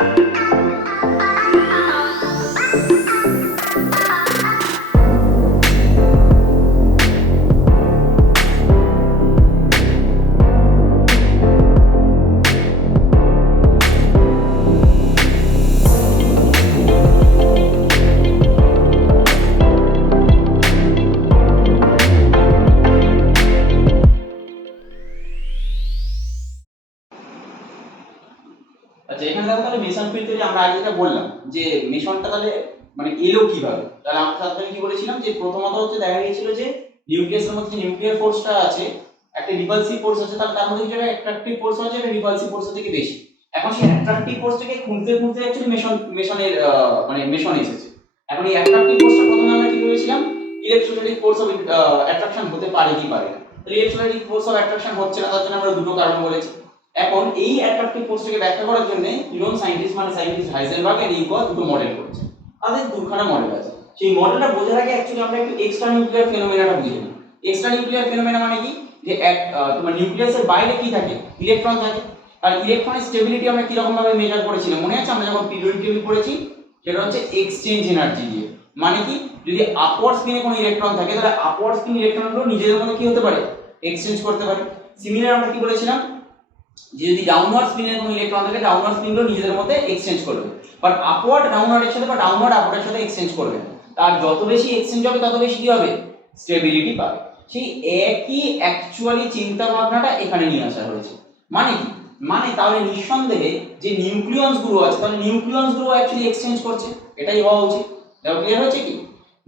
আচ্ছা, এখানে দেখো তাহলে মেশন ফিল্ড তৈরি আমরা আগে যেটা বললাম যে মেশনটা তাহলে মানে এলো কিভাবে, তাহলে আমরা তাহলে কি বলেছিলাম যে প্রথমত হচ্ছে দেখা গিয়েছিল যে নিউক্লিয়াসের মধ্যে নিউক্লিয়ার ফোর্সটা আছে, একটা রিপালসিভ ফোর্স আছে, তাহলে তার মধ্যে যেটা অ্যাট্রাকটিভ ফোর্স আছে এটা রিপালসিভ ফোর্সের থেকে বেশি। এখন সেই অ্যাট্রাকটিভ ফোর্সটাকে খুঁজতে খুঁজতে অ্যাকচুয়ালি মেশনের মানে মেশন এসেছে। এখন এই অ্যাট্রাকটিভ ফোর্সটা প্রথমে আমরা কি বলেছিলাম, ইলেকট্রোস্ট্যাটিক ফোর্স অফ অ্যাট্রাকশন হতে পারে কি পারে না। তাহলে ইলেকট্রোস্ট্যাটিক ফোর্স অফ অ্যাট্রাকশন হচ্ছে না, তার জন্য আমরা দুটো কারণ বলেছি। এখন এই অ্যাট্রাকটিভ ফোর্সটাকে ব্যাখ্যা করার জন্য দুজন সায়েন্টিস্ট মানে সায়েন্টিস্ট হাইজেনবার্গ এন্ড ইউকো দুটো মডেল করেছে। তাদের দুখানা মডেল আছে। সেই মডেলটা বোঝার আগে অ্যাকচুয়ালি আমরা একটু এক্সট্রা নিউক্লিয়ার ফেনোমেনাটা বুঝে নিই। এক্সট্রা নিউক্লিয়ার ফেনোমেনা মানে কি, যে তোমার নিউক্লিয়াসের বাইরে কি থাকে, ইলেকট্রন থাকে। আর ইলেকট্রনের স্টেবিলিটি আমরা কি রকম ভাবে মেজার করেছিলাম মনে আছে, আমরা যখন পিরিয়ডিক টেবিল পড়েছি, সেটা হচ্ছে এক্সচেঞ্জ এনার্জি দিয়ে। মানে কি, যদি আপওয়ার্ড স্পিনে কোনো ইলেকট্রন থাকে তাহলে আপওয়ার্ড স্পিন ইলেকট্রনগুলো নিজেদের মধ্যে কি হতে পারে, এক্সচেঞ্জ করতে পারে। সিমিলার আমরা কি বলেছিলাম, যে যদি ডাউনওয়ার্ড স্পিনের কোনো ইলেকট্রন থাকে ডাউনওয়ার্ড স্পিনগুলো নিজেদের মধ্যে এক্সচেঞ্জ করবে, বাট আপওয়ার্ড ডাউনওয়ার্ডের সাথে বা ডাউনওয়ার্ড আপওয়ার্ডের সাথে এক্সচেঞ্জ করবে না। তার যত বেশি এক্সচেঞ্জ হবে তত বেশি কি হবে, স্টেবিলিটি পাবে। সেই একই অ্যাকচুয়ালি চিন্তা ভাবনাটা এখানে নিয়ে আসা হয়েছে। মানে কি, মানে তাহলে নিঃসন্দেহে যে নিউক্লিয়ন্স গুলো আছে তাহলে নিউক্লিয়ন্স গুলো অ্যাকচুয়ালি এক্সচেঞ্জ করছে, এটাই হওয়া উচিত। দেখো ক্লিয়ার হচ্ছে কি,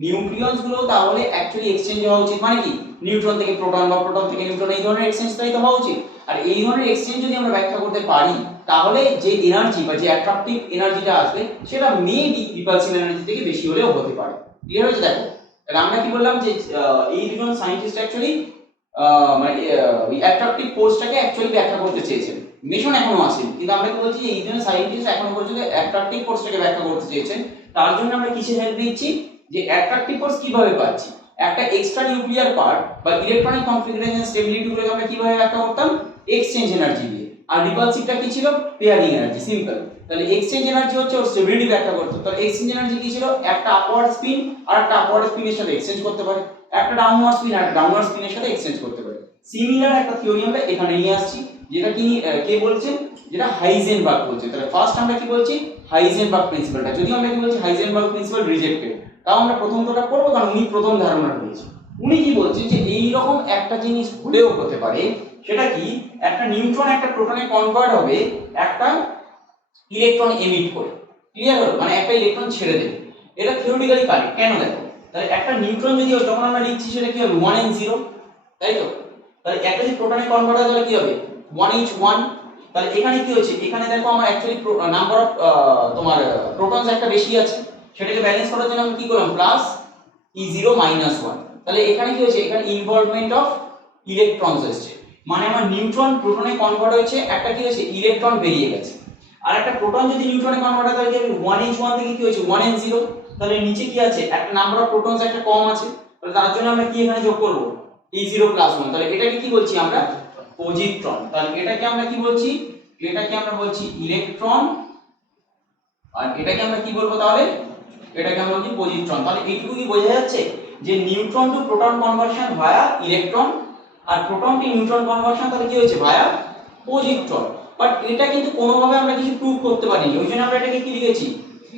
নিউক্লিয়ন্স গুলো তাহলে অ্যাকচুয়ালি এক্সচেঞ্জ হওয়া উচিত। মানে কি, নিউট্রন থেকে প্রোটন বা প্রোটন থেকে নিউট্রন, এই ধরনের এক্সচেঞ্জটাই তো হওয়া উচিত। আর এই ধরনের এক্সচেঞ্জ যদি আমরা ব্যাখ্যা করতে পারি তাহলে যে এনার্জি বা যে অ্যাট্রাকটিভ এনার্জিটা আসবে সেটা মেবি রিপালসিভ এনার্জি থেকে বেশি হলেও হতে পারে। ক্লিয়ার হয়েছে? দেখো তাহলে আমরা কি বললাম যে এই দুজন সায়েন্টিস্ট অ্যাকচুয়ালি মানে ওই অ্যাট্রাকটিভ ফোর্সটাকে অ্যাকচুয়ালি ব্যাখ্যা করতে চেয়েছেন। মেশন এখনো আসেনি, কিন্তু আমরা কি বলছি যে এই দুজন সায়েন্টিস্ট এখনো পর্যন্ত অ্যাট্রাকটিভ ফোর্সটাকে ব্যাখ্যা করতে চেয়েছেন। তার জন্য আমরা কিসের হেল্প নিচ্ছি, যে অ্যাট্রাকটিভ ফোর্স কিভাবে পাচ্ছি, একটা এক্সট্রা নিউক্লিয়ার পার্ট বা ইলেকট্রনিক কনফিগারেশন স্টেবিলিটি গুলোকে আমরা কিভাবে ব্যাখ্যা করতাম, এক্সচেঞ্জ এনার্জি দিয়ে। আর রিপালসিভটা কি ছিল, পেয়ারিং এনার্জি, সিম্পল। তাহলে এক্সচেঞ্জ এনার্জি হচ্ছে ওর স্টেবিলিটি ব্যাখ্যা করতে। তাহলে এক্সচেঞ্জ এনার্জি কি ছিল, একটা আপওয়ার্ড স্পিন আর একটা আপওয়ার্ড স্পিনের সাথে এক্সচেঞ্জ করতে পারে, একটা ডাউনওয়ার্ড স্পিন আর ডাউনওয়ার্ড স্পিনের সাথে এক্সচেঞ্জ করতে পারে। সিমিলার একটা থিওরি আমরা এখানে নিয়ে আসছি, যেটা কি কে বলছেন, যেটা হাইজেনবার্গ বলছেন। তাহলে ফার্স্ট আমরা কি বলছি, হাইজেনবার্গ প্রিন্সিপালটা, যদিও আমরা কি বলছি হাইজেনবার্গ প্রিন্সিপাল রিজেক্টেড, তাও আমরা প্রথমটা পড়বো কারণ উনি প্রথম ধারণাটা দিয়েছেন। উনি কি বলছেন যে এই রকম একটা জিনিস হলেও হতে পারে, সেটা কি, একটা নিউট্রন একটা প্রোটনে কনভার্ট হবে একটা ইলেকট্রন এমিট করে। ক্লিয়ার হলো, মানে একটা ইলেকট্রন ছেড়ে দেবে। এটা থিওরিটিক্যালি কারেক্ট। কেন দেখো, তাহলে একটা নিউট্রন যদি যখন আমরা লিখছি সেটা কি হবে 1 and 0, তাই তো। তাহলে একটা যদি প্রোটনে কনভার্ট হয় তাহলে কি হবে 1 1। তাহলে এখানে কি হচ্ছে, এখানে দেখো আমার অ্যাকচুয়ালি নাম্বার অফ তোমার প্রোটনস একটা বেশি আছে, সেটাকে ব্যালেন্স করার জন্য আমি কি করলাম প্লাস E0 -1। তাহলে এখানে কি হচ্ছে, এখানে ইনভলভমেন্ট অফ ইলেকট্রনস এসেছে, মানে আমার নিউট্রন প্রোটনে কনভার্ট হয়েছে, একটা কি হয়েছে ইলেকট্রন বেরিয়ে গেছে। আর একটা প্রোটন যদি নিউট্রনে কনভার্ট হয় তাহলে কি হবে 1 থেকে কি হয়েছে 1 and 0। তাহলে নিচে কি আছে, একটা নাম্বার অফ প্রোটনস একটা কম আছে, তাহলে তার জন্য আমরা কি এখানে যোগ করব E0 + 1। তাহলে এটাকে কি বলছি আমরা, পজিট্রন। তাহলে এটাকে আমরা কি বলছি, এটাকে আমরা বলছি ইলেকট্রন, আর এটাকে আমরা কি বলবো তাহলে, এটাকে আমরা বলছি পজিট্রন। তাহলে এইটুকু কি বোঝা যাচ্ছে যে neutron to proton conversion via electron, আর প্রোটন টু নিউট্রন কনভার্সন তাহলে কি হয়েছে ভায়া পজিট্রন। বাট এটা কিন্তু কোনোভাবে আমরা কিছু প্রুভ করতে পারিনি, ওই জন্য আমরা এটাকে কি লিখেছি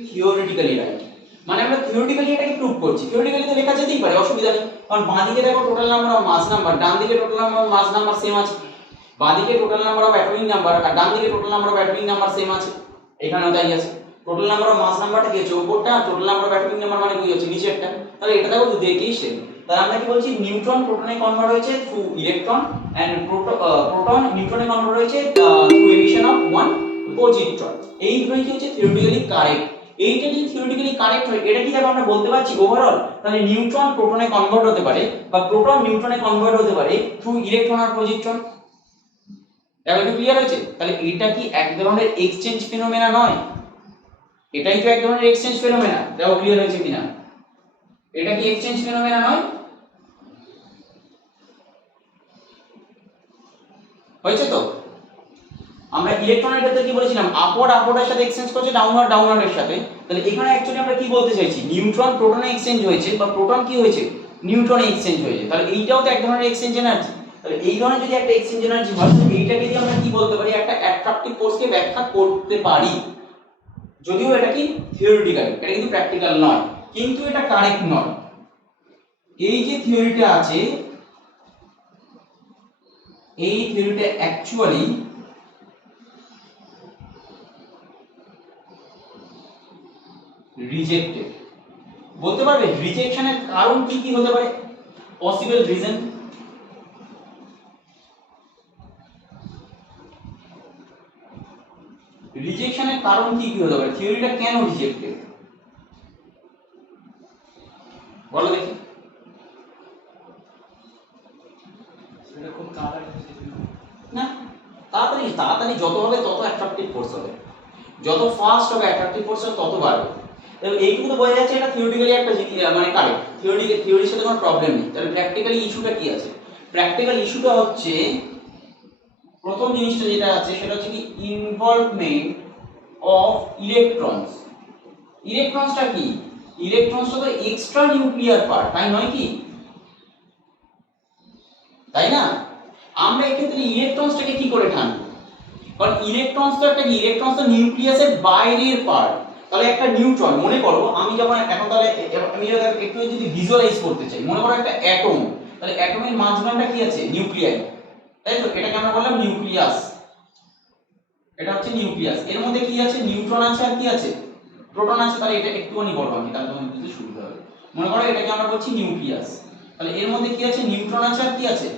থিওরিটিক্যালি রাইট। মানে আমরা থিওরিটিক্যালি এটাকে প্রুভ করছি, থিওরিটিক্যালি তো লেখা যেতেই পারে, অসুবিধা নেই। কারণ বাঁদিকে দেখো total number of mass number, ডান দিকে total number of mass number same আছে। বাঁদিকে total number of atomic number আর ডান দিকে total number of atomic number same আছে, এখানেও তাই আছে। টোটাল নাম্বার অফ মাস নাম্বারটা কি হচ্ছে উপরটা, total number of atomic number মানে কি হচ্ছে নিচেরটা। তাহলে এটা দেখো দুটোই সেম। তাহলে আমরা কি বলছি, নিউট্রন প্রোটনে কনভার্ট হয়েছে থ্রু ইলেকট্রন, এন্ড প্রোটন নিউট্রনে কনভার্ট হয়েছে through emission of one positron. এই দুটোই কি হচ্ছে থিওরিটিক্যালি কারেক্ট। এইটা যদি থিওরিটিক্যালি কারেক্ট হয়, এটা কি দেখো আমরা বলতে পারছি ওভারঅল, তাহলে নিউট্রন প্রোটনে কনভার্ট হতে পারে বা প্রোটন নিউট্রনে কনভার্ট হতে পারে থ্রু ইলেকট্রন আর পজিট্রন। দেখো এটা ক্লিয়ার হয়েছে? তাহলে এটা কি এক ধরনের এক্সচেঞ্জ ফিনোমেনা নয়? এটাই তো এক ধরনের এক্সচেঞ্জ ফিনোমেনা। দেখো ক্লিয়ার হয়েছে কিনা, এটা কি এক্সচেঞ্জ ফিনোমেনা নয়? হয়েছে তো? আমরা ইলেকট্রনের ক্ষেত্রে কি বলেছিলাম, আপওয়ার্ডের সাথে এক্সচেঞ্জ করছে, ডাউনওয়ার্ডের সাথে। তাহলে এখানে অ্যাকচুয়ালি আমরা কি বলতে চাইছি, নিউট্রন প্রোটনে এক্সচেঞ্জ হয়েছে বা প্রোটন কি হয়েছে, নিউট্রনে এক্সচেঞ্জ হয়েছে। তাহলে এইটাও তো এক ধরনের এক্সচেঞ্জ এনার্জি। তাহলে এই ধরনের যদি একটা এক্সচেঞ্জ এনার্জি হয়, তাহলে এইটাকে দিয়ে আমরা কি বলতে পারি, একটা অ্যাট্রাকটিভ ফোর্সকে ব্যাখ্যা করতে পারি। যদিও এটা কি থিওরিটিক্যাল, এটা কিন্তু প্র্যাকটিক্যাল নয়, কিন্তু এটা কারেক্ট নয়। এই যে থিওরিটা আছে, এই থিওরিটা অ্যাকচুয়ালি রিজেক্টেড। বলতে পারবে রিজেকশনের কারণ কি কি হতে পারে, পসিবল রিজন? রিজেকশনের কারণ কি কি হতে পারে, থিওরিটা কেন রিজেক্টেড বলো দেখি। সেটা খুব তাড়াতাড়ি না, তাড়াতাড়ি তাড়াতাড়ি যত হবে তত অ্যাট্রাকটিভ ফোর্স হবে, যত ফাস্ট হবে অ্যাট্রাকটিভ ফোর্স তত বাড়বে। তাহলে এইটুকু তো বোঝা যাচ্ছে এটা থিওরিটিক্যালি একটা মানে কারেক্ট, থিওরির সাথে কোনো প্রবলেম নেই। তাহলে প্র্যাকটিক্যালি ইস্যুটা কি আছে, প্র্যাকটিক্যাল ইস্যুটা হচ্ছে, প্রথম জিনিসটা যেটা আছে সেটা হচ্ছে কি ইনভলভমেন্ট অফ ইলেকট্রনস। ইলেকট্রনসটা কি, ইলেকট্রনসটা তো এক্সট্রা নিউক্লিয়ার পার্ট, তাই নয় কি, তাই না? আমরা এক্ষেত্রে ইলেকট্রনসটাকে কি করে টানবো, কারণ ইলেকট্রনস তো একটা কি, ইলেকট্রনস তো নিউক্লিয়াসের বাইরের পার্ট। তাহলে একটা নিউট্রন, মনে করো আমি যখন এখন, তাহলে আমি একটু যদি ভিজুয়ালাইজ করতে চাই, মনে করো একটা অ্যাটম, তাহলে অ্যাটমের মাঝখানটা কি আছে, নিউক্লিয়াই, তাই তো? এটাকে আমরা বললাম নিউক্লিয়াস, এটা হচ্ছে নিউক্লিয়াস। এর মধ্যে কি আছে, নিউট্রন আছে আর কি আছে, প্রোটন আছে। তাহলে এটা একটুখানি বড় আমি, তাহলে তোমাদের বুঝতে সুবিধা হবে। মনে করো এটাকে আমরা বলছি নিউক্লিয়াস, তাহলে এর মধ্যে কি আছে, নিউট্রন আছে আর কি আছে,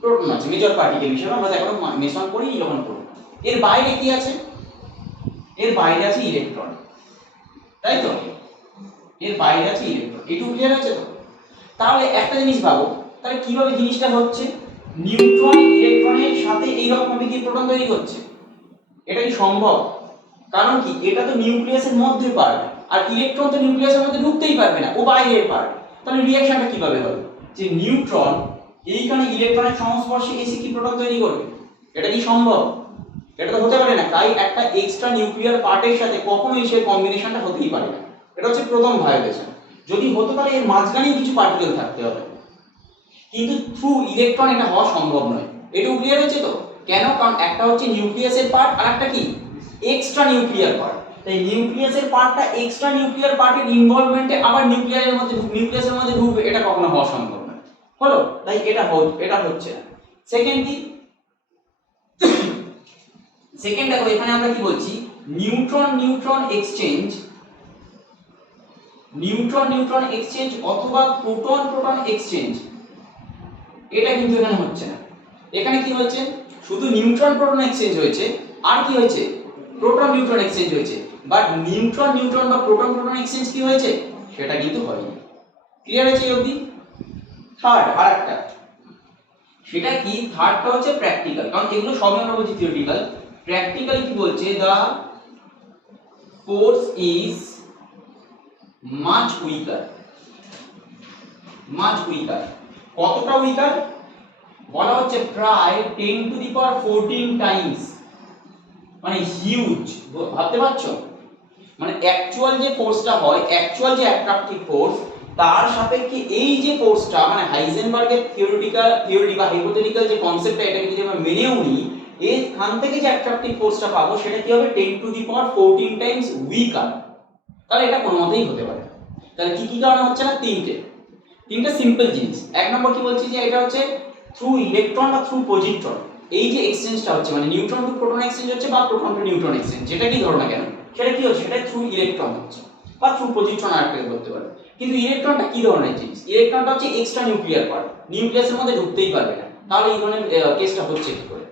প্রোটন আছে, মেজর পার্টিকেল হিসেবে আমরা এখনো মেনশন করি যখন করব। এর বাইরে কি আছে, এর বাইরে আছে ইলেকট্রন, তাই তো? এর বাইরে আছে ইলেকট্রন, এটুকু ক্লিয়ার আছে তো? তাহলে একটা জিনিস ভাবো, তাহলে কিভাবে জিনিসটা হচ্ছে, নিউট্রন ইলেকট্রনের সাথে এইরকম ভাবে কি প্রোটন তৈরি করছে, এটা কি সম্ভব? কারণ কি, এটা তো নিউক্লিয়াসের মধ্যে পার্ট, আর ইলেকট্রন তো নিউক্লিয়াসের মধ্যে ঢুকতেই পারবে না, ও বাইরের পার্ট। তাহলে রিঅ্যাকশনটা কিভাবে হবে, যে নিউট্রন এইখানে ইলেকট্রনের সংস্পর্শে এসে কি প্রোটন তৈরি করবে, এটা কি সম্ভব? এটা তো হতে পারে না। তাই একটা এক্সট্রা নিউক্লিয়ার পার্টের সাথে কখনোই সে কম্বিনেশনটা হতেই পারে না। এটা হচ্ছে প্রথম ভায়োলেশন। যদি হতো তাহলে এর মাঝখানেই কিছু পার্টিকেল থাকতে হবে, কিন্তু থ্রু ইলেকট্রন এটা হওয়া সম্ভব নয়। এটুকু ক্লিয়ার হচ্ছে তো? কেন? কারণ একটা হচ্ছে নিউক্লিয়াসের পার্ট আর একটা কি এক্সট্রা নিউক্লিয়ার পার্ট। তাই নিউক্লিয়াসের পার্টটা এক্সট্রা নিউক্লিয়ার পার্টের ইনভলভমেন্টে আবার নিউক্লিয়াসের মধ্যে ঢুকবে, এটা কখনো হওয়া সম্ভব নয়। হলো? তাই এটা হচ্ছে না। সেকেন্ড কি, সেকেন্ড দেখো এখানে আমরা কি বলছি, neutron neutron exchange, neutron neutron exchange অথবা প্রোটন প্রোটন এক্সচেঞ্জ, এটা কিন্তু এখানে হচ্ছে না। এখানে কি হচ্ছে, শুধু নিউট্রন প্রোটন এক্সচেঞ্জ হয়েছে, আর কি হয়েছে, প্রোটন নিউট্রন এক্সচেঞ্জ হয়েছে। বাট নিউট্রন নিউট্রন বা প্রোটন প্রোটন এক্সচেঞ্জ কি হয়েছে, সেটা কিন্তু হয়নি। ক্লিয়ার আছে এই অবধি? থার্ড আরেকটা, সেটা কি, থার্ডটা হচ্ছে প্র্যাকটিক্যাল, কারণ এগুলো সবই আমরা বলছি থিওরিটিক্যাল। প্র্যাকটিক্যালি কি বলছে, the force is much weaker, much weaker. কতটা উইকার বলা হচ্ছে, প্রায় 10 টু দি পাওয়ার 14 টাইমস, মানে হিউজ। ভাবতে পারছো, মানে অ্যাকচুয়াল যে ফোর্সটা হয়, অ্যাকচুয়াল যে অ্যাট্রাকটিভ ফোর্স, তার সাপেক্ষে এই যে ফোর্সটা, মানে হাইজেনবার্গের থিওরি বা হাইপোথেটিক্যাল যে কনসেপ্টটা, এটাকে যদি আমরা মেনেও নিই, এখান থেকে যে অ্যাট্রাকটিভ ফোর্সটা পাবো সেটা কি হবে, 10 to the power 14 times weaker. তাহলে এটা কোনো মতেই হতে পারে। তাহলে কি কি কারণে হচ্ছে না, তিনটে সিম্পল জিনিস। এক নম্বর কি বলছি, যে এটা হচ্ছে থ্রু ইলেকট্রন বা থ্রু পজিট্রন, এই যে এক্সচেঞ্জটা হচ্ছে, মানে নিউট্রন টু প্রোটন এক্সচেঞ্জ হচ্ছে বা প্রোটন টু নিউট্রন এক্সচেঞ্জ, যেটা কি ধরো না কেন, সেটা কি হচ্ছে, সেটা থ্রু ইলেকট্রন হচ্ছে বা থ্রু পজিট্রন আরেকটা করতে পারে। কিন্তু ইলেকট্রনটা কি ধরনের জিনিস, ইলেকট্রনটা হচ্ছে এক্সট্রা নিউক্লিয়ার পার্ট, নিউক্লিয়াসের মধ্যে ঢুকতেই পারবে না। তাহলে এই ধরনের কেসটা হচ্ছে কি করে,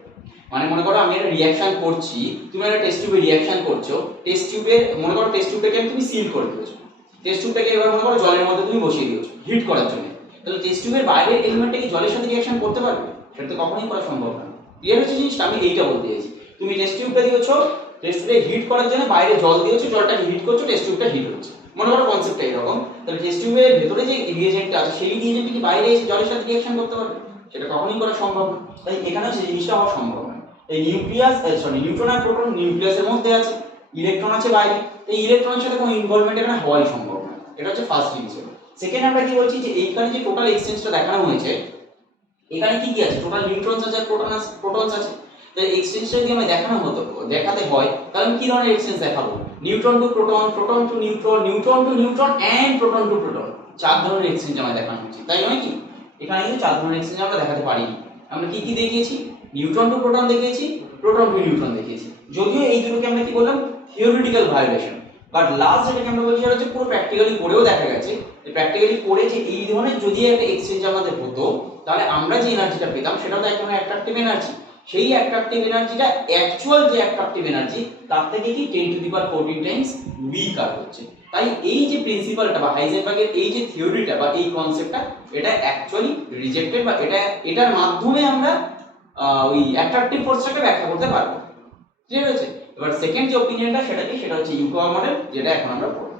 মানে মনে করো আমি একটা রিঅ্যাকশন করছি, তুমি একটা টেস্ট টিউবে রিঅ্যাকশন করছো, টেস্ট টিউবের মনে করো টেস্ট টিউবটাকে তুমি সিল করে দিয়েছো, টেস্ট টিউবটাকে এবার মনে করো জলের মধ্যে তুমি বসিয়ে দিয়েছো হিট করার জন্য। তাহলে টেস্ট টিউবের বাইরের এলিমেন্টটা কি জলের সাথে রিঅ্যাকশন করতে পারবে, সেটা তো কখনোই করা সম্ভব না। ক্লিয়ার হচ্ছে জিনিসটা? আমি এইটা বলতে চাইছি, তুমি টেস্ট টিউবটা দিয়েছো, টেস্ট টিউবে হিট করার জন্য বাইরে জল দিয়েছো, জলটা হিট করছো, টেস্ট টিউবটা হিট হচ্ছে, মনে করো কনসেপ্টটা এরকম। তাহলে টেস্ট টিউবের ভেতরে যে রিএজেন্টটা আছে, সেই রিএজেন্টটা কি বাইরে এসে জলের সাথে রিঅ্যাকশন করতে পারবে, সেটা কখনোই করা সম্ভব না। তাই এখানেও সেই জিনিসটা হওয়া সম্ভব না। এই নিউট্রন আর প্রোটন নিউক্লিয়াসের মধ্যে আছে, ইলেকট্রন আছে বাইরে, এই ইলেকট্রনের সাথে কোনো ইনভলভমেন্ট এখানে হওয়াই সম্ভব না। এটা হচ্ছে ফার্স্ট জিনিস। সেকেন্ড আমরা কি বলছি যে এইখানে যে টোটাল এক্সচেঞ্জটা দেখানো হয়েছে, এখানে কি কি আছে, টোটাল নিউট্রনস আছে আর প্রোটনস আছে। তাই এক্সচেঞ্জটা যদি আমি দেখাতে হয় তাহলে আমি কি ধরনের এক্সচেঞ্জ দেখাবো, neutron to proton, proton to neutron, neutron to neutron and proton to proton, চার ধরনের এক্সচেঞ্জ আমায় দেখানো হচ্ছে, তাই নয় কি? এখানে কিন্তু চার ধরনের এক্সচেঞ্জ আমরা দেখাতে পারি। আমরা কি কি দেখিয়েছি, নিউট্রন টু প্রোটন দেখিয়েছি, প্রোটন টু নিউট্রন দেখিয়েছি। যদিও এই দুটোকে আমরা কি বললাম থিওরিটিক্যাল ভায়োলেশন, বাট লাস্ট যেটাকে আমরা বলছি সেটা হচ্ছে পুরো প্র্যাকটিক্যালি করেও দেখা গেছে, প্র্যাকটিক্যালি করে যে এই ধরনের যদি একটা এক্সচেঞ্জ আমাদের হতো তাহলে আমরা যে এনার্জিটা পেতাম সেটা তো এক ধরনের অ্যাট্রাকটিভ এনার্জি। সেই অ্যাট্রাকটিভ এনার্জিটা অ্যাকচুয়াল যে অ্যাট্রাকটিভ এনার্জি তার থেকে কি 10⁻14 টাইমস উইকার হচ্ছে। তাই এই যে প্রিন্সিপালটা বা হাইজেনবার্গের এই যে থিওরিটা বা এই কনসেপ্টটা এটা অ্যাকচুয়ালি রিজেক্টেড, বা এটার মাধ্যমে আমরা ওই অ্যাট্রাকটিভ ফোর্সটাকে ব্যাখ্যা করতে পারবো। ঠিক আছে, এবার সেকেন্ড যে অপিনিয়নটা সেটা কি, সেটা হচ্ছে ইউকাওয়া মডেল, যেটা এখন আমরা পড়ব।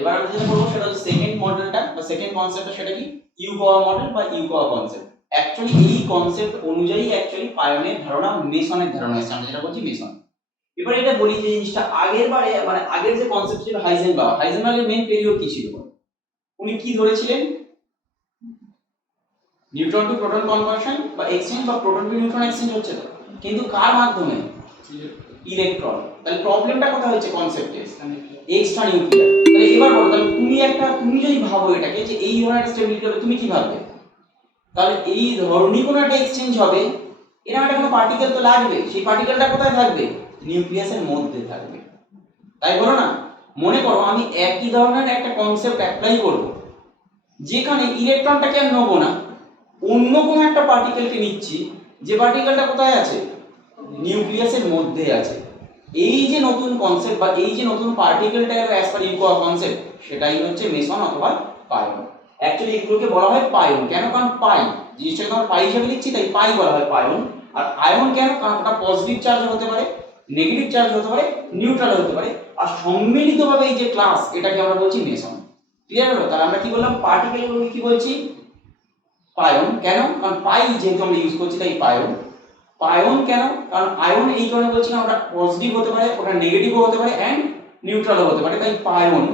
এবার আমরা যেটা পড়বো সেটা হচ্ছে সেকেন্ড মডেলটা বা সেকেন্ড কনসেপ্টটা, সেটা কি ইউকাওয়া মডেল বা ইউকাওয়া কনসেপ্ট। অ্যাকচুয়ালি এই কনসেপ্ট অনুযায়ী অ্যাকচুয়ালি পায়োনের ধারণা মেসনের ধারণা এসেছে, আমরা যেটা বলছি মেসন। এবার এটা বলি যে জিনিসটা আগের বারে মানে আগের যে কনসেপ্ট ছিল হাইজেনবার্গের মেইন ফেলিওর কি ছিল, উনি কি ধরেছিলেন, নিউট্রন টু প্রোটন কনভার্সন বা এক্সচেঞ্জ বা প্রোটন টু নিউট্রন এক্সচেঞ্জ হচ্ছে তো, কিন্তু কার মাধ্যমে, ইলেকট্রন। তাহলে প্রবলেমটা কোথায় হচ্ছে কনসেপ্টে, এক্সট্রা নিউক্লিয়ার। তাহলে এবার বলো, তাহলে তুমি যদি ভাবো এটাকে যে এই ধরনের একটা স্টেবিলিটি হবে, তুমি কি ভাববে, তাহলে এই ধরনের কোনো একটা এক্সচেঞ্জ হবে, এর একটা কোনো পার্টিকেল তো লাগবে, সেই পার্টিকেলটা কোথায় থাকবে, নিউক্লিয়াসের মধ্যে থাকবে, তাই বলো না? মনে করো আমি একই ধরনের একটা কনসেপ্ট অ্যাপ্লাই করব, যেখানে ইলেকট্রনটাকে আমি নেবো না, অন্য কোনো একটা পার্টিকেলকে নিচ্ছি, যে পার্টিকেলটা কোথায় আছে, নিউক্লিয়াসের মধ্যে আছে। এই যে নতুন কনসেপ্ট বা এই যে নতুন পার্টিকেলটা অ্যাজ পার ইউকাওয়া কনসেপ্ট, সেটাই হচ্ছে মেসন অথবা পাইন। অ্যাকচুয়ালি এগুলোকে বলা হয় পাইন, কেন? কারণ পাই জিনিসটাকে আমরা পাই হিসেবে লিখছি, তাই পাই বলা হয় পাইন। আর আয়ন কেন? কারণ ওটা পজিটিভ চার্জ হতে পারে, নেগেটিভ চার্জ হতে পারে, নিউট্রাল হতে পারে, আর সম্মিলিতভাবে এই যে ক্লাস, এটাকে আমরা বলছি মেসন। ক্লিয়ার হলো? তাহলে আমরা কি বললাম, পার্টিকেলগুলোকে কি বলছি, পাইন। কেন? কারণ পাই যেহেতু আমরা ইউজ করছি তাই পাইন। পাইন কেন? কারণ আয়ন এই কারণে বলছি না, ওটা পজিটিভ হতে পারে, ওটা নেগেটিভও হতে পারে এন্ড নিউট্রালও হতে পারে, তাই পাইন।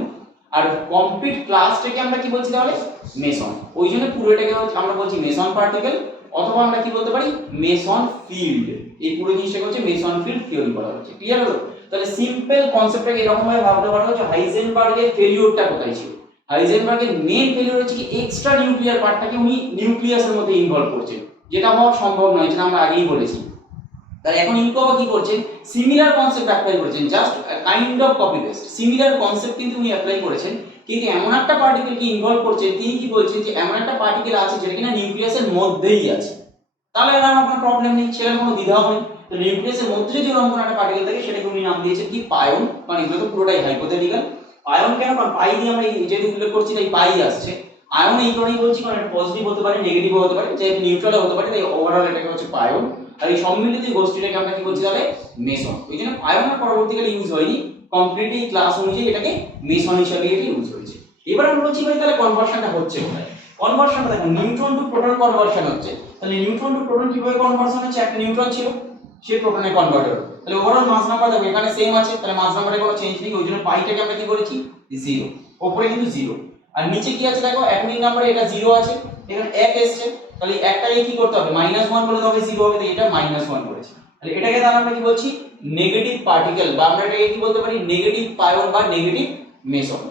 আর কমপ্লিট ক্লাসটাকে আমরা কি বলছি তাহলে, মেসন। ওই জন্য পুরোটাকে আমরা বলছি মেসন পার্টিকেল, অথবা আমরা কি বলতে পারি, মেসন ফিল্ড। এই পুরো জিনিসটাকে হচ্ছে মেসন ফিল্ড থিওরি বলা হচ্ছে। ক্লিয়ার হলো? তাহলে সিম্পল কনসেপ্টটাকে এরকম ভাবে ভাবতে পারো যে হাইজেনবার্গের ফেলিওরটা কোথায় ছিল। হাইজেনবার্গের মেইন ফেলিওর হচ্ছে কি এক্সট্রা নিউক্লিয়ার পার্টটাকে উনি নিউক্লিয়াসের মধ্যে ইনভলভ করছেন, যেটা হওয়া সম্ভব নয়, যেটা আমরা আগেই বলেছি। তাহলে এখন ইউকাওয়া কি করছেন, সিমিলার কনসেপ্ট অ্যাপ্লাই করেছেন, just kind of copy paste. Similar concept কিন্তু উনি অ্যাপ্লাই করেছেন, কিন্তু এমন একটা পার্টিকেলকে ইনভলভ করছেন, তিনি কি বলছেন যে এমন একটা পার্টিকেল আছে যেটা কিনা নিউক্লিয়াসের মধ্যেই আছে। তাহলে এর কোনো প্রবলেম নেই, সেটার কোনো দ্বিধাও নেই। তো নিউক্লিয়াসের মধ্যে যদি এরকম কোনো একটা পার্টিকেল থাকে সেটাকে উনি নাম দিয়েছেন কি, পাইন। কারণ এগুলো তো পুরোটাই হাইপোথেটিক্যাল। পাইন কেন? কারণ পাই দিয়ে আমরা যেহেতু উল্লেখ করছি তাই পাই আসছে। আয়ন এই কারণেই বলছি কারণ এটা পজিটিভ হতে পারে, নেগেটিভও হতে পারে, যেহেতু নিউট্রালও হতে পারে, তাই ওভারঅল এটাকে হচ্ছে পাইন। আর এই সম্মিলিত গোষ্ঠীটাকে আমরা কি বলছি তাহলে, মেসন। ওই জন্য পাইন আর পরবর্তীকালে ইউজ হয়নি, কমপ্লিটলি ক্লাস অনুযায়ী এটাকে মেসন হিসেবে এটা ইউজ হয়েছে। এবার আমরা বলছি ভাই তাহলে কনভার্সনটা হচ্ছে কোথায়। কনভার্সনটা দেখো, নিউট্রন টু প্রোটন কনভার্সন হচ্ছে। তাহলে নিউট্রন টু প্রোটন কিভাবে কনভার্সন হচ্ছে, একটা নিউট্রন ছিল, সে প্রোটনে কনভার্ট হলো। তাহলে ওভারঅল মাস নাম্বার দেখো এখানে সেম আছে, তাহলে মাস নাম্বারে কোনো চেঞ্জ নেই, ওই জন্য পাইটাকে আমরা কি করেছি, 0। উপরে কিন্তু 0, আর নিচে কি আছে দেখো, অ্যাটমিক নাম্বারে এটা 0 আছে, এখানে 1 এসেছে, তাহলে একটাকে কি করতে হবে, -1 বলে তবে 0 হবে, তাই এটা -1 করেছি। তাহলে এটাকে তাহলে আমরা কি বলছি, নেগেটিভ পার্টিকেল, বা আমরা এটাকে কি বলতে পারি, নেগেটিভ পাইন বা নেগেটিভ মেসন।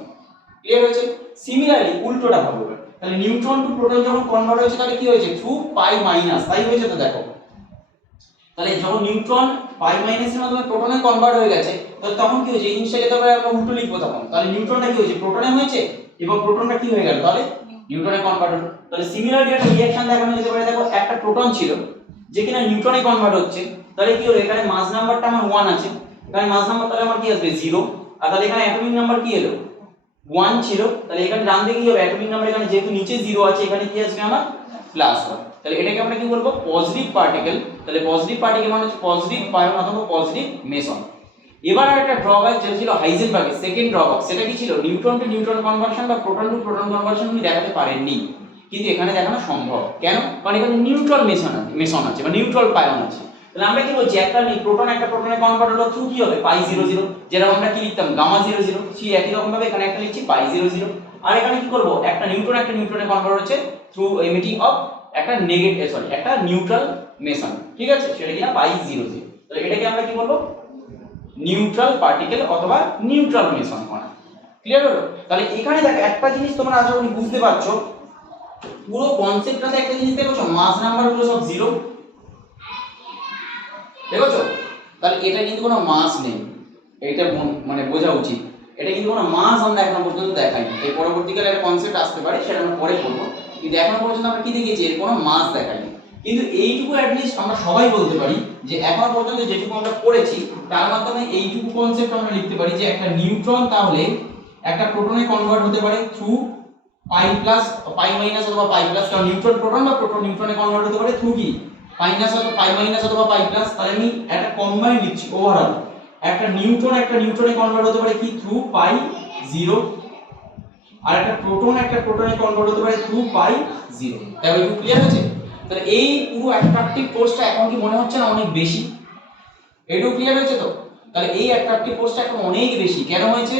ক্লিয়ার হয়েছে? সিমিলারলি উল্টোটা ভাবো, তাহলে নিউট্রন টু প্রোটন যখন কনভার্ট হয়েছে তাহলে কি হয়েছে, থ্রু পাই মাইনাস, তাই হয়েছে তো দেখো। তাহলে যখন নিউট্রন পাই মাইনাসের মাধ্যমে প্রোটনে কনভার্ট হয়ে গেছে, তাহলে তখন কি হয়েছে, এই জিনিসটাকে তবে আমরা উল্টো লিখবো তখন। তাহলে নিউট্রনটা কি হয়েছে, প্রোটনে হয়েছে, এবং প্রোটনটা কি হয়ে গেল, তাহলে নিউট্রনে কনভার্ট হলো। তাহলে সিমিলারলি একটা রিঅ্যাকশন দেখানো যেতে পারে, দেখো একটা প্রোটন ছিল যে কিনা নিউট্রনে কনভার্ট হচ্ছে, তাহলে কি হলো, এখানে মাস নাম্বারটা আমার 1 আছে, এখানে মাস নাম্বার তাহলে আমার কি আসবে 0, আর তাহলে এখানে অ্যাটমিক নাম্বার কি এলো 1 ছিল, তাহলে এখানে ডান দিকে কি হবে, অ্যাটমিক নাম্বার এখানে যেহেতু নিচে 0 আছে, এখানে কি আসবে আমার +1। তাহলে এটাকে আমরা কি বলবো, পজিটিভ পার্টিকেল। তাহলে পজিটিভ পার্টিকেল মানে হচ্ছে পজিটিভ পাইন অথবা পজিটিভ মেসন। এবার একটা ড্রব্যাক যেটা ছিল হাইজেনবার্গের সেকেন্ড ড্রব্যাক, সেটা কি ছিল? নিউট্রন টু নিউট্রন কনভার্সন বা প্রোটন টু প্রোটন কনভার্সন উনি দেখাতে পারেননি, কিন্তু এখানে দেখানো সম্ভব। কেন? কারণ এখানে নিউট্রাল মেশন আছে বা নিউট্রাল পাইন আছে। তাহলে আমরা কি বলছি, একটা প্রোটন একটা প্রোটনে কনভার্ট হলো থ্রু কি হবে? পাই 0 0, যেরকম আমরা কি লিখতাম গামা 0 0, সেই একই রকম ভাবে এখানে একটা লিখছি পাই 0 0। আর এখানে কি করব, একটা নিউট্রনে কনভার্ট হচ্ছে থ্রু এমিটিং অফ একটা একটা নিউট্রাল মেশন, ঠিক আছে? সেটা কিনা পাই 0 0। তাহলে এটাকে আমরা কি বলবো? নিউট্রাল পার্টিকেল অথবা নিউট্রাল মেশন কণা। ক্লিয়ার হলো? তাহলে এখানে দেখো একটা জিনিস তোমরা আশা করি বুঝতে পারছো, পুরো কনসেপ্টটাতে একটা জিনিস দেখছো, মাস নাম্বারগুলো সব 0, দেখছো? তাহলে এটা কিন্তু কোনো মাস নেই, এটা মানে বোঝা উচিত। এটা কিন্তু কোনো মাস আমরা এখনো পর্যন্ত দেখাইনি। এই পরবর্তীকালে একটা কনসেপ্ট আসতে পারে, সেটা আমরা পরে করবো, কিন্তু এখনো পর্যন্ত আমরা কি দেখেছি, এর কোনো মাস দেখাইনি। কিন্তু এইটুকু অ্যাটলিস্ট আমরা সবাই বলতে পারি যে এখনো পর্যন্ত যেটুকু আমরা পড়েছি তার মাধ্যমে এইটুকু কনসেপ্ট আমরা লিখতে পারি যে একটা নিউট্রন তাহলে একটা প্রোটনে কনভার্ট হতে পারে থ্রু পাই প্লাস পাই মাইনাস অথবা পাই প্লাস, কারণ নিউট্রন প্রোটন বা প্রোটন নিউট্রনে কনভার্ট হতে পারে থ্রু কি মাইনাস অথবা পাই মাইনাস অথবা পাই প্লাস। তাহলে আমি একটা কম্বাইন্ড লিখছি ওভারঅল, একটা নিউট্রনে কনভার্ট হতে পারে কি থ্রু পাই 0, আর একটা প্রোটনে কনভার্ট হতে পারে থ্রু পাই 0। তাই একটু ক্লিয়ার হয়েছে? তাহলে এই পুরো অ্যাট্রাকটিভ ফোর্সটা এখন কি মনে হচ্ছে না অনেক বেশি? এটাও ক্লিয়ার হয়েছে তো? তাহলে এই অ্যাট্রাকটিভ ফোর্সটা এখন অনেক বেশি কেন হয়েছে?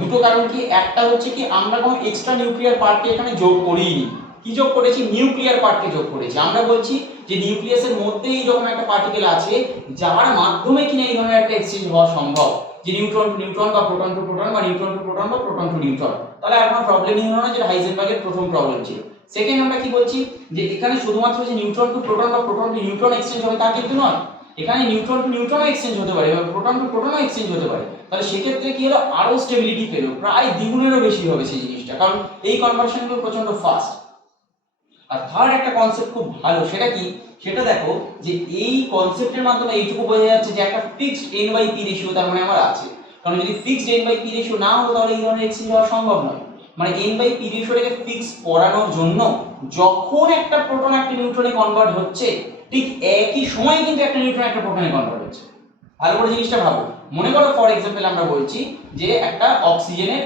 দুটো কারণ কি, একটা হচ্ছে কি আমরা কোনো এক্সট্রা নিউক্লিয়ার পার্টকে এখানে যোগ করিনি। কি যোগ করেছি? নিউক্লিয়ার পার্টকে যোগ করেছি। আমরা বলছি যে নিউক্লিয়াসের মধ্যে এইরকম একটা পার্টিকেল আছে যার মাধ্যমে কিনা এই ধরনের একটা এক্সচেঞ্জ হওয়া সম্ভব, যে নিউট্রন টু নিউট্রন বা প্রোটন টু প্রোটন বা নিউট্রন টু প্রোটন বা প্রোটন টু নিউট্রন। তাহলে আর কোনো প্রবলেমই হলো না, যেটা হাইজেনবার্গের প্রথম প্রবলেম ছিল। সেকেন্ড আমরা কি বলছি, যে এখানে শুধুমাত্র যে নিউট্রন টু প্রোটন বা প্রোটন টু নিউট্রন এক্সচেঞ্জ হবে তা কিন্তু নয়, এখানে নিউট্রন টু নিউট্রনও এক্সচেঞ্জ হতে পারে বা প্রোটন টু প্রোটনও এক্সচেঞ্জ হতে পারে। তাহলে সেক্ষেত্রে কি হলো, আরো স্টেবিলিটি পেলো, প্রায় দ্বিগুণেরও বেশি হবে সেই জিনিসটা, কারণ এই কনভার্সনগুলো প্রচন্ড ফাস্ট। আর থার্ড একটা কনসেপ্ট খুব ভালো, সেটা কি? সেটা দেখো যে এই কনসেপ্টের মাধ্যমে এইটুকু বোঝা যাচ্ছে যে একটা ফিক্সড n/p রেশিও তার মানে আমার আছে। কারণ যদি ফিক্সড n/p রেশিও না হতো তাহলে এই ধরনের এক্সচেঞ্জ হওয়া সম্ভব নয়। মানে n/p রেশিওটাকে ফিক্স করানোর জন্য যখন একটা প্রোটন একটা নিউট্রনে কনভার্ট হচ্ছে, ঠিক একই সময়ে কিন্তু একটা নিউট্রন একটা প্রোটনে কনভার্ট হচ্ছে। ভালো করে জিনিসটা ভাবো। মনে করো ফর এক্সাম্পল আমরা বলছি যে একটা অক্সিজেনের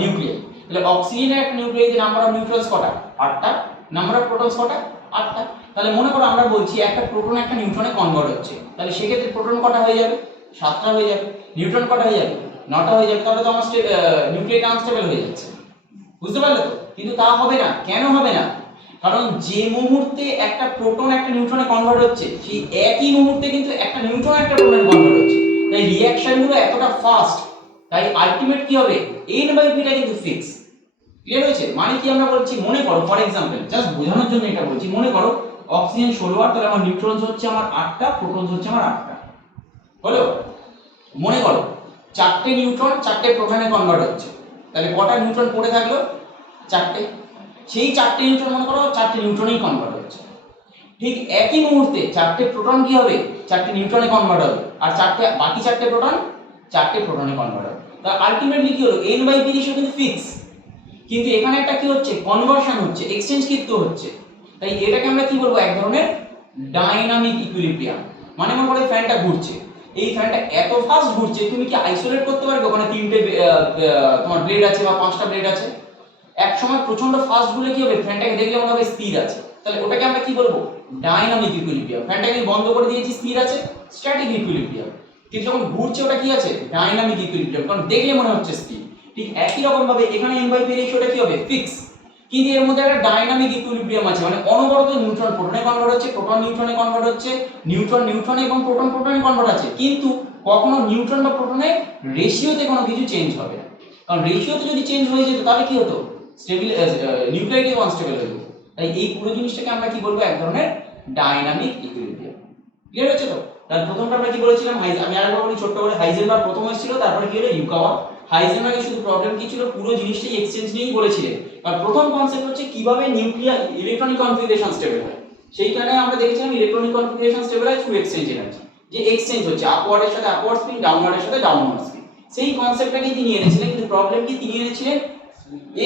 নিউক্লিয়াস, তাহলে অক্সিজেনের একটা নিউক্লিয়াসে নাম্বার অফ নিউট্রনস কটা? 8টা। নাম্বার অফ প্রোটনস কটা? 8টা। তাহলে মনে করো আমরা বলছি একটা প্রোটন একটা নিউট্রনে কনভার্ট হচ্ছে, তাহলে সেক্ষেত্রে প্রোটন কটা হয়ে যাবে? 7টা হয়ে যাবে। নিউট্রন কটা হয়ে যাবে? 9টা হয়ে যাবে। তাহলে তো আমার নিউক্লিয়াস আনস্টেবল হয়ে যাচ্ছে। বুঝতে পারলে তো? কিন্তু তা হবে না। কেন হবে না? কারণ যে মুহূর্তে একটা প্রোটন একটা নিউট্রনে কনভার্ট হচ্ছে, সেই একই মুহূর্তে কিন্তু একটা নিউট্রন একটা প্রোটনে কনভার্ট হচ্ছে। তাই রিঅ্যাকশনগুলো এতটা ফাস্ট, তাই আলটিমেট কি হবে, n/p টা কিন্তু ফিক্স। ক্লিয়ার হয়েছে? মানে কি আমরা বলছি, মনে করো ফর এক্সাম্পল জাস্ট বোঝানোর জন্য এটা বলছি, মনে করো অক্সিজেন 16 তাহলে আমার নিউট্রনস হচ্ছে আমার 8টা, প্রোটনস হচ্ছে আমার 8টা। হলো? মনে করো 4টে নিউট্রন 4টে প্রোটনে কনভার্ট হচ্ছে, তাহলে কটা নিউট্রন পড়ে থাকলো? 4টে। সেই 4টে নিউট্রন মনে করো 4টে নিউট্রনেই কনভার্ট হচ্ছে। ঠিক একই মুহূর্তে 4টে প্রোটন কি হবে? 4টে নিউট্রনে কনভার্ট হবে, আর বাকি 4টে প্রোটন 4টে প্রোটনে কনভার্ট হবে। তাহলে আলটিমেটলি কি হলো, n/p রেশিও কিন্তু ফিক্স, কিন্তু এখানে একটা কি হচ্ছে, কনভার্সন হচ্ছে, এক্সচেঞ্জ কিন্তু হচ্ছে। তাই এটাকে আমরা কি বলবো, এক ধরনের ডাইনামিক ইকুইলিব্রিয়াম। মানে মনে করো ফ্যানটা ঘুরছে, এই ফ্যানটা এত ফাস্ট ঘুরছে, তুমি কি আইসোলেট করতে পারবে ওখানে 3টে তোমার ব্লেড আছে বা 5টা ব্লেড আছে? এক সময় প্রচন্ড ফাস্ট ঘুরলে কি হবে, ফ্যানটাকে দেখলে মনে হবে স্থির আছে, তাহলে ওটাকে আমরা কি বলবো, ডাইনামিক ইকুইলিব্রিয়াম। ফ্যানটাকে বন্ধ করে দিয়েছি, স্থির আছে, স্ট্যাটিক ইকুইলিব্রিয়াম। কিন্তু যখন ঘুরছে ওটা কি আছে, ডাইনামিক ইকুইলিব্রিয়াম, কারণ দেখলে মনে হচ্ছে স্থির। ঠিক একই রকম ভাবে এখানে n/p রেশিওটা কি হবে, ফিক্স, কিন্তু এর মধ্যে একটা ডাইনামিক ইকুইলিব্রিয়াম আছে, মানে অনবরত নিউট্রন প্রোটনে কনভার্ট হচ্ছে, প্রোটন নিউট্রনে কনভার্ট হচ্ছে, নিউট্রন নিউট্রনে এবং প্রোটন প্রোটনে কনভার্ট আছে, কিন্তু কখনো নিউট্রন বা প্রোটনের রেশিওতে কোনো কিছু চেঞ্জ হবে না। কারণ রেশিওতে যদি চেঞ্জ হয়ে যেত তাহলে কি হতো, স্টেবল নিউক্লিয়াইড আনস্টেবল হয়ে যেত। তাই এই পুরো জিনিসটাকে আমরা কি বলবো, এক ধরনের ডাইনামিক ইকুইলিব্রিয়াম। ক্লিয়ার হচ্ছে তো? তাহলে প্রথমটা আমরা কি বলেছিলাম, আমি আরেকবার বলি ছোট্ট করে, হাইজেনবার্গ প্রথম এসেছিল, তারপরে কি হলো, ইউকাওয়া। হাইজেনবার্গের শুধু প্রবলেম কি ছিল, পুরো জিনিসটাই এক্সচেঞ্জ নিয়েই বলেছিলেন। আর প্রথম কনসেপ্ট হচ্ছে কিভাবে নিউক্লিয়ার ইলেকট্রনিক কনফিগারেশন স্টেবল হয়। সেইখানে আমরা দেখেছিলাম ইলেকট্রনিক কনফিগারেশন স্টেবল হয় থ্রু এক্সচেঞ্জ এনার্জি, যে এক্সচেঞ্জ হচ্ছে আপওয়ার্ডের সাথে আপওয়ার্ড স্পিন, ডাউনওয়ার্ডের সাথে ডাউনওয়ার্ড স্পিন। সেই কনসেপ্টটাকেই তিনি এনেছিলেন, কিন্তু প্রবলেম কি, তিনি এনেছিলেন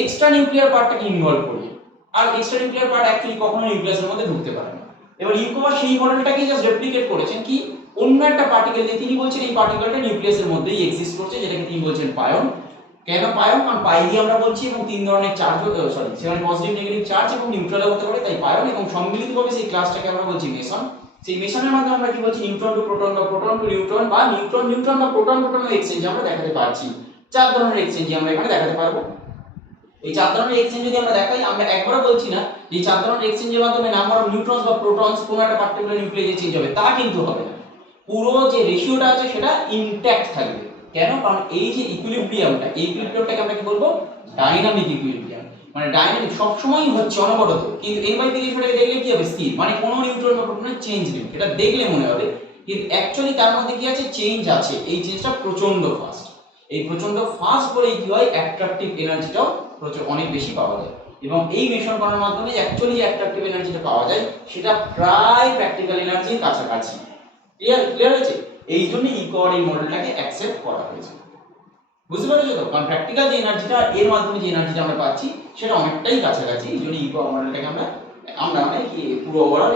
এক্সট্রা নিউক্লিয়ার পার্টটাকে ইনভলভ করিয়ে। আর এক্সট্রা নিউক্লিয়ার পার্ট অ্যাকচুয়ালি কখনো নিউক্লিয়াসের মধ্যে ঢুকতে পারে না। এবার ইউকাওয়া সেই মডেলটাকে জাস্ট রেপ্লিকেট করেছেন, কি অন্য একটা পার্টিকেল নিয়ে তিনি বলছেন এই পার্টিকেলটা নিউক্লিয়াসের মধ্যেই এক্সিস্ট করছে, যেটাকে তিনি বলছেন পায়ন। কেন পায়ন? কারণ পাই দিয়ে আমরা বলছি এবং তিন ধরনের চার্জ সেখানে পজিটিভ নেগেটিভ চার্জ এবং নিউট্রাল হতে পারে, তাই পায়ন। এবং সম্মিলিতভাবে সেই ক্লাসটাকে আমরা বলছি মেসন। সেই মেশনের মাধ্যমে আমরা কি বলছি নিউট্রন টু প্রোটন বা প্রোটন টু নিউট্রন বা নিউট্রন নিউট্রন বা প্রোটন প্রোটনের এক্সচেঞ্জ আমরা দেখাতে পারছি। চার ধরনের এক্সচেঞ্জ আমরা এখানে দেখাতে পারবো। এই চার ধরনের এক্সচেঞ্জ যদি আমরা দেখাই, আমরা একবারও বলছি না যে চার ধরনের এক্সচেঞ্জের মাধ্যমে নাম্বার অফ নিউট্রনস বা প্রোটনস কোনো একটা পার্টিকুলার নিউক্লিয়াসে চেঞ্জ হবে, তা কিন্তু হবে না। পুরো যে রেশিওটা আছে সেটা ইনট্যাক্ট থাকবে। কেন? কারণ এই যে ইকুইলিব্রিয়ামটা, এই ইকুইলিব্রিয়ামটাকে আমরা কি বলবো? Dynamic equilibrium. মানে ডাইনামিক সবসময়ই হচ্ছে অনবরত, কিন্তু n বাই পি রেশিওটাকে দেখলে কি হবে? স্থির, মানে কোনো নিউট্রন বা প্রোটনের চেঞ্জ নেই, এটা দেখলে মনে হবে, কিন্তু অ্যাকচুয়ালি তার মধ্যে কি আছে? চেঞ্জ আছে। এই চেঞ্জটা প্রচন্ড ফাস্ট। এই প্রচন্ড ফাস্ট বলেই কি হয়? অ্যাট্রাকটিভ এনার্জিটাও অনেক বেশি পাওয়া যায়। এবং এই মেশন করার মাধ্যমে অ্যাকচুয়ালি যে অ্যাট্রাকটিভ এনার্জিটা পাওয়া যায় সেটা প্রায় প্র্যাকটিক্যাল এনার্জির কাছাকাছি। ক্লিয়ার হয়েছে? এই জন্য ইকোয়ার এই মডেলটাকে অ্যাকসেপ্ট করা হয়েছে। বুঝতে পেরেছো তো? কারণ প্র্যাকটিক্যাল যে এনার্জিটা, এর মাধ্যমে যে এনার্জিটা আমরা পাচ্ছি সেটা অনেকটাই কাছাকাছি। এই জন্য ইকোয়ার মডেলটাকে আমরা মানে কি পুরো ওভারঅল